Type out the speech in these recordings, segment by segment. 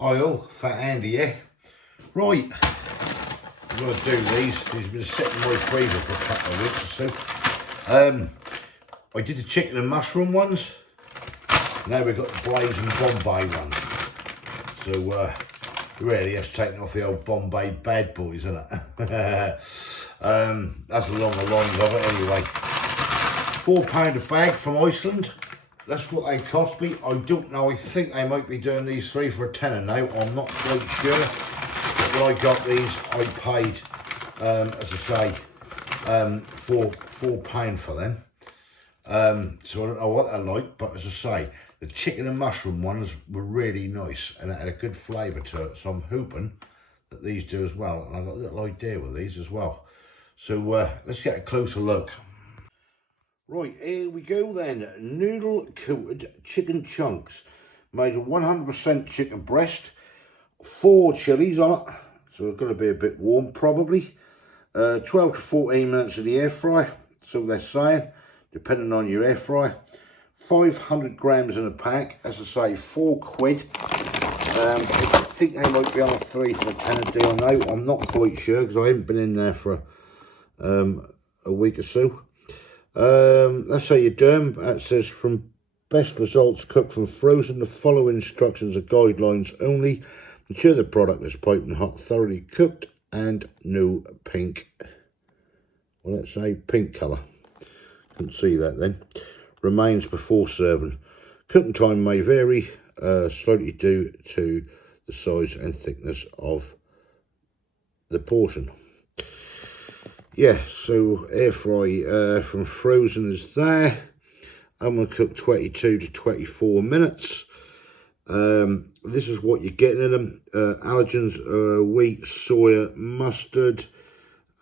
oil, fat Andy, yeah. Right, I'm going to do these. These have been sitting in my freezer for a couple of weeks or so. I did the chicken and mushroom ones. Now we've got the Blazin Bombay ones. So really that's taking off the old Bombay bad boys, isn't it? That's along the lines of it anyway. £4 a bag from Iceland. That's what they cost me. I don't know, I think they might be doing these 3 for a tenner now. I'm not quite sure. But when I got these, I paid, as I say, £4 for them. So I don't know what they're like, but as I say, the chicken and mushroom ones were really nice and it had a good flavour to it. So I'm hoping that these do as well. And I've got a little idea with these as well. So let's get a closer look. Right, here we go then. Noodle coated chicken chunks. Made of 100% chicken breast. 4 chilies on it. So it's going to be a bit warm probably. 12 to 14 minutes in the air fryer. So they're saying, depending on your air fryer. 500 grams in a pack. As I say, £4. I think they might be on a 3 for a tenner deal now. I'm not quite sure because I haven't been in there for a week or so. That's how you do them. That says from best results cooked from frozen. The following instructions are guidelines only. Ensure the product is piping hot, thoroughly cooked, and no pink. Well, let's say pink colour. Couldn't see that then. Remains before serving. Cooking time may vary slightly due to the size and thickness of the portion. Yeah, so air fry from frozen is there. I'm going to cook 22 to 24 minutes. This is what you're getting in them. Allergens, wheat, soya, mustard.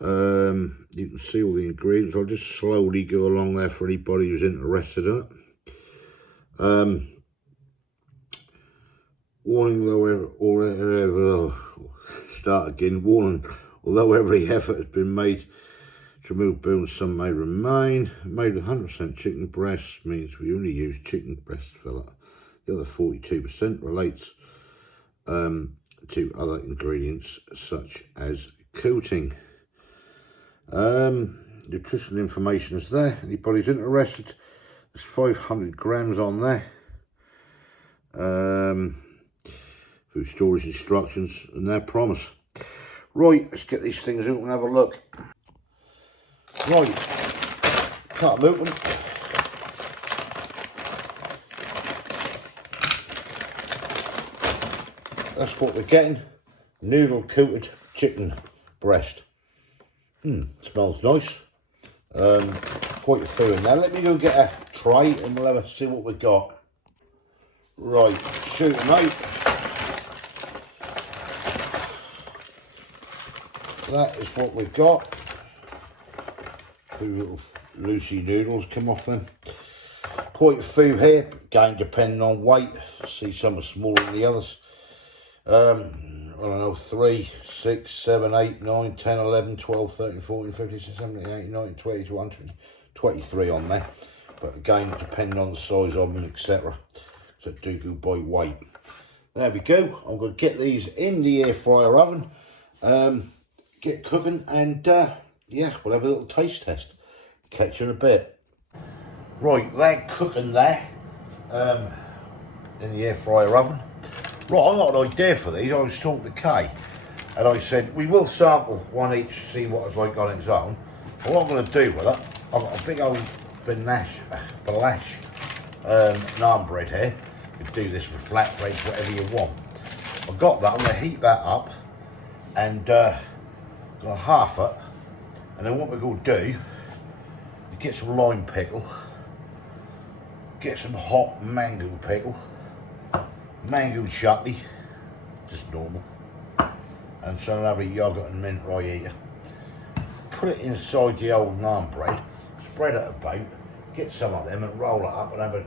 You can see all the ingredients. I'll just slowly go along there for anybody who's interested in it. Warning, although every effort has been made to remove bones, some may remain. Made with 100% chicken breast means we only use chicken breast fillet. The other 42% relates to other ingredients such as coating. Nutritional information is there. Anybody's interested, there's 500 grams on there. Food storage instructions and their promise. Right, let's get these things out and have a look. Right, cut them open. That's what we're getting. Noodle coated chicken breast. Smells nice. Quite a few in there. Let me go get a tray and we'll have a see what we got. Right, shoot them out. That is what we've got. 2 little loosey noodles come off them. Quite a few here, again depending on weight. See some are smaller than the others. I don't know, 3, 6, 7, 8, 9, 10, 11, 12, 13, 14, 15, 16, 17, 18, 19, 20, 21, 22, 23 on there. But again, depending on the size of them, etc. So do go by weight. There we go. I'm going to get these in the air fryer oven. Get cooking and yeah, we'll have a little taste test. Catch you in a bit. Right, they're cooking there in the air fryer oven. Right, I got an idea for these. I was talking to Kay and I said we will sample one each, see what it's like on its own. But what I'm going to do with it, I've got a big old Balash naan bread here. You can do this with flatbreads, whatever you want. I've got that. I'm going to heat that up and going to half it. And then what we're going to do is get some lime pickle, get some hot mango pickle, mango chutney, just normal, and some lovely yogurt and mint right here. Put it inside the old naan bread, spread it about, get some of them and roll it up and have a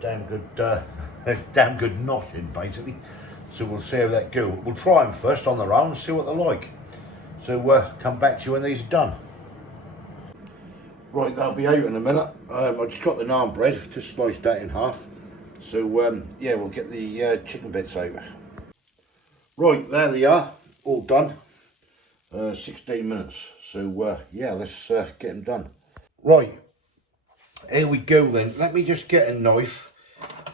damn good noshing basically. So we'll see how that goes. We'll try them first on their own and see what they're like. So come back to you when these are done. Right, that'll be out in a minute. I just got the naan bread, just sliced that in half. So yeah, we'll get the chicken bits out. Right, there they are, all done. 16 minutes. So yeah, let's get them done. Right, here we go then. Let me just get a knife.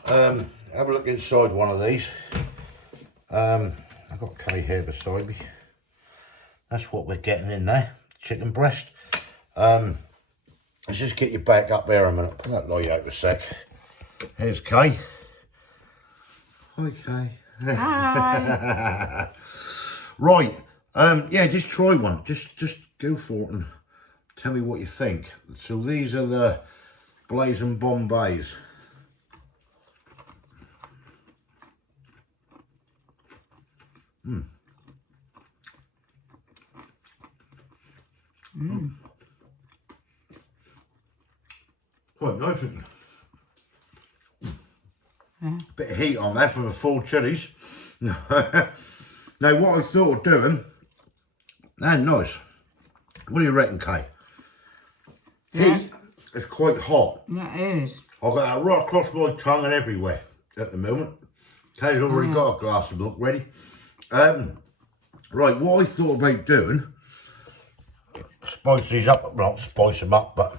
Have a look inside one of these. I've got Kay here beside me. That's what we're getting in there. Chicken breast. Let's just get you back up there a minute. Put that light out a sec. Here's Kay. Hi, Kay. Hi. Right. Yeah, just try one. Just go for it and tell me what you think. So these are the Blazin Bombays. Quite nice, isn't it? Yeah. Bit of heat on there from the full chilies. Now what I thought of doing, they're nice. What do you reckon, Kay? Yeah. Heat is quite hot. Yeah, it is. I've got it right across my tongue and everywhere at the moment. Kay's already got a glass of milk ready. Right, what I thought about doing, spice these up, well, not spice them up, but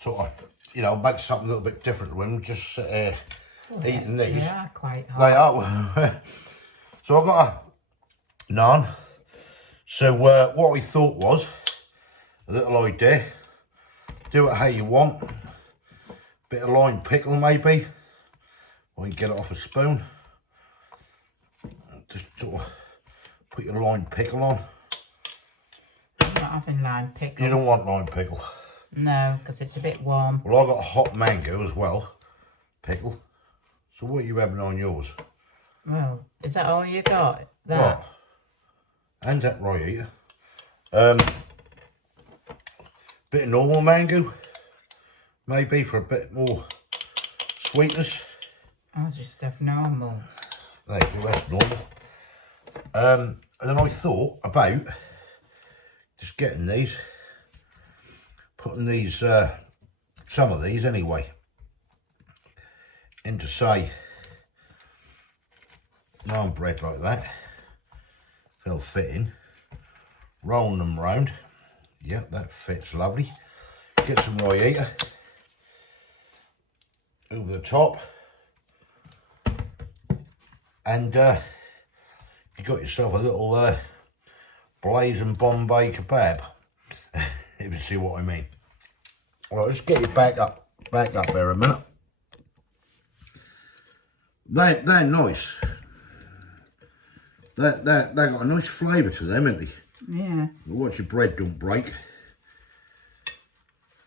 sort of, you know, make something a little bit different to them, just eating these. They are quite hot. They are. So I've got a naan. So what we thought was, a little idea, do it how you want. Bit of lime pickle maybe, or you can get it off a spoon. Just sort of put your lime pickle on. I'm not having lime pickle. You don't want lime pickle. No, because it's a bit warm. Well, I've got a hot mango as well, pickle. So what are you having on yours? Well, is that all you got? That? What? And that right here. Bit of normal mango, maybe for a bit more sweetness. I'll just have normal. There you go, that's normal. And then I thought about just getting these, putting these, some of these anyway, into say, naan bread like that. They'll fit in. Rolling them round. Yep, that fits lovely. Get some rye over the top. And you got yourself a little Blazin Bombay kebab. If you see what I mean. Well, let's get you back up there a minute. They're nice. They got a nice flavour to them, haven't they? Yeah. Watch your bread don't break.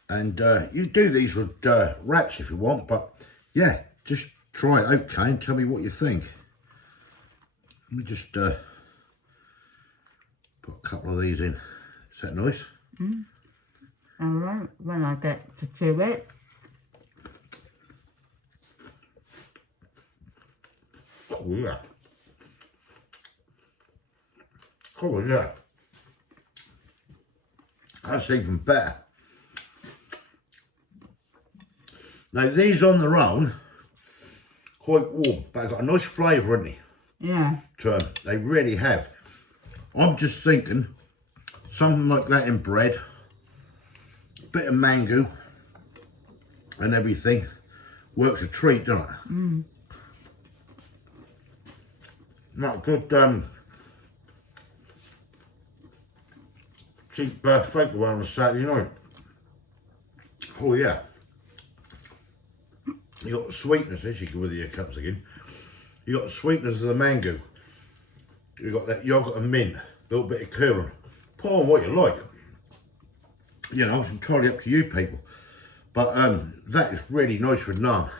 And you do these with wraps if you want, but yeah, just try it out, Kay, and tell me what you think. Let me just put a couple of these in. Is that nice? Alright, when I get to chew it. Oh yeah. Oh yeah. That's even better. Now these on their own, quite warm, but they've got a nice flavour, haven't they? Yeah. To them. They really have. I'm just thinking, something like that in bread, a bit of mango and everything, works a treat, doesn't it? Not a good cheap fake away on a Saturday night. Oh yeah. You got the sweetness, as you go with your cups again. You got the sweetness of the mango. You got that yogurt and mint, a little bit of curd. Put on what you like. You know, it's entirely up to you people. But that is really nice with naan.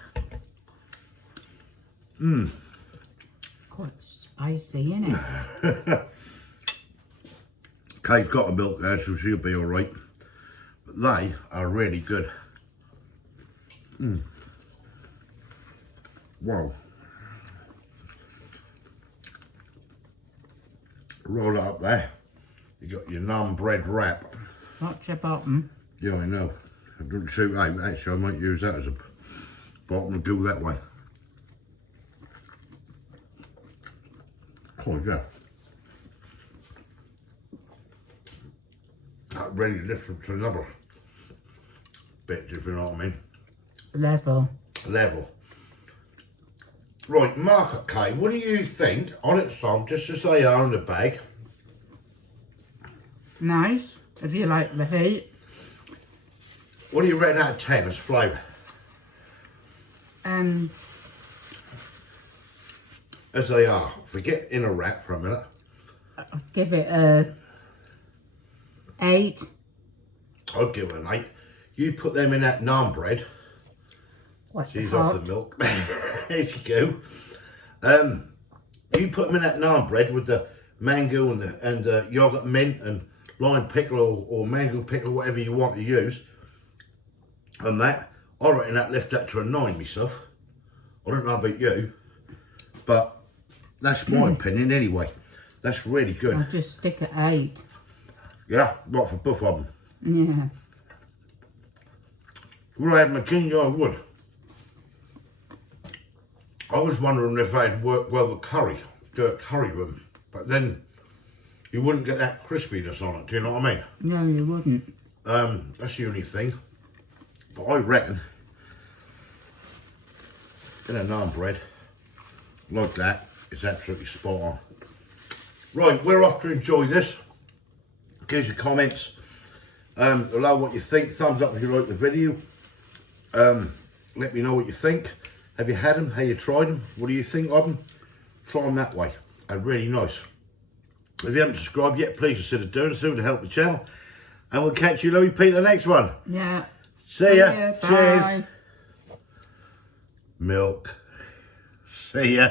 Quite spicy, isn't it? Kay's got a milk there, so she'll be alright. But they are really good. Wow. Roll it up there. You got your naan bread wrap. Watch your bottom. Yeah, I know. I didn't shoot out. Actually, I might use that as a bottom and go that way. Oh yeah. That really lifts them to another bit, if you know what I mean. Level. Level. Right, Market K, what do you think on its own, just as they are in the bag? Nice, if you like the heat. What do you rate out of 10 as flavour? As they are. Forget in a wrap for a minute. I'll give it a 8. I'd give it an 8. You put them in that naan bread. What's She's hot? off the milk. There you go. You put them in that naan bread with the mango and the yogurt mint and lime pickle or mango pickle, whatever you want to use. And that, I reckon that lift that to a 9 myself. I don't know about you, but that's my opinion anyway. That's really good. I'll just stick at 8. Yeah, right for both of them. Yeah. Would I have my ginger? I would. I was wondering if they'd work well with curry, do a curry with them, but then you wouldn't get that crispiness on it, do you know what I mean? No, you wouldn't. That's the only thing. But I reckon in a naan bread like that is absolutely spot on. Right, we're off to enjoy this. Give us your comments. Allow what you think. Thumbs up if you like the video. Let me know what you think. Have you had them? How you tried them? What do you think of them? Try them that way. They're really nice. If you haven't subscribed yet, please consider doing so to help the channel. And we'll catch you, Louis Pete, the next one. Yeah. See ya. Bye. Cheers. Milk. See ya.